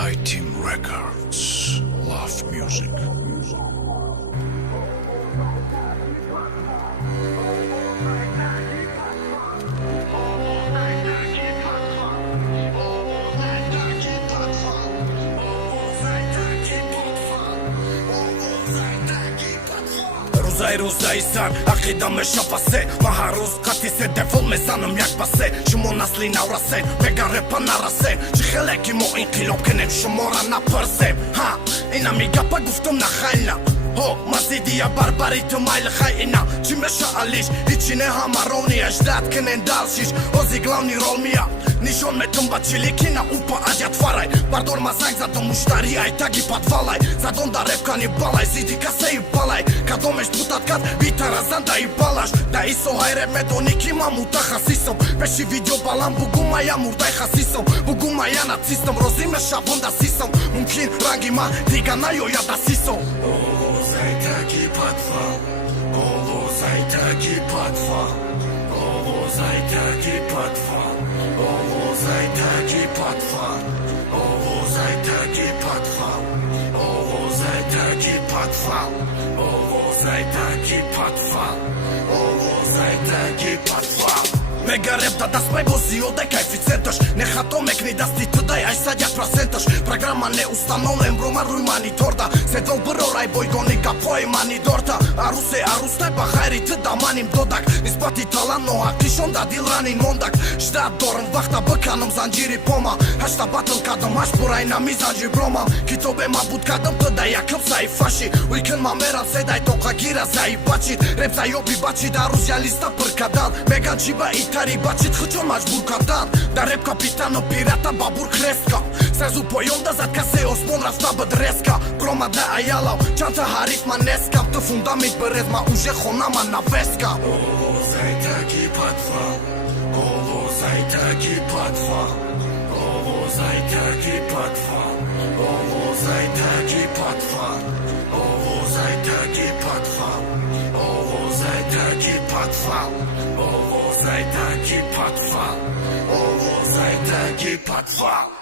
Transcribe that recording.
I-Team Records, Love Music. Różaj san, akida me shapase Maharus kati se defol me zanëm jak pase Që nasli na urasen, pega repa na rasen Që heleki mo in kilop kenem shumora na përsem Ha, ina mi gapa guftëm na khalna Ho, mazidia barbari të majlë khajina Që me shaalish, i qine hamaroni E shdat këne ndalshish, o ziglav një rol mija Nishon me të mba qilikina, upa adjat faraj Bardor ma zank za të mushtaria i tagi pat valaj Za don da rep ka një balaj, zidi ka se i balaj Ka do me shputat kat, bita razan da i balash Da iso hajre me do një kima mu ta khasisom Peshi video balan buguma ja murdaj khasisom Buguma ja nacistom, rozi me shabon da sisom Mumkin rangi ma, diga na jo ja da sisom Zaj taki patwa, ovo zaj taki patwa, ovo zaj taki patwa, ovo zaj taki patwa, ovo zaj taki patwa, ovo zaj taki patwa, ovo zaj taki patwa, ovo zaj taki patwa. Mega rap da das mai bozi o da koeficientësh Ne hato me kni das ti të daj aj sa 10%. Programa ne ustanove mbroma rruj mani torda Se do bërora i bojgoni ka po i mani dorta Aruse taj bahajri të da manim dodak Nis pati talan noha kishon da dilranin mondak Shtat dorën vakta bëkanëm zangjiri poma Hashta battle kadëm hash poraj na mi zangjir broma Kito be ma but kadëm të daj jakëm sa i fashi Ujkën ma meran se daj toka gira za i bacit Rep za jopi bacit arus lista për kadal Megan qiba i tari bacit hëqon ma shbur kadan Da rep kapitano pirata babur kreska Sezu po jon da zat ka se osmon rafta bëdreska Kroma dhe ajalau qan të harit ma neska Të fundamit bërez ma uže khona ma na veska Ovo zaj taki patwa, ovo zaj taki patwa, ovo zaj taki patwa, ovo zaj taki patwa, ovo zaj taki patwa, ovo zaj taki patwa, ovo zaj taki patwa, ovo zaj taki patwa.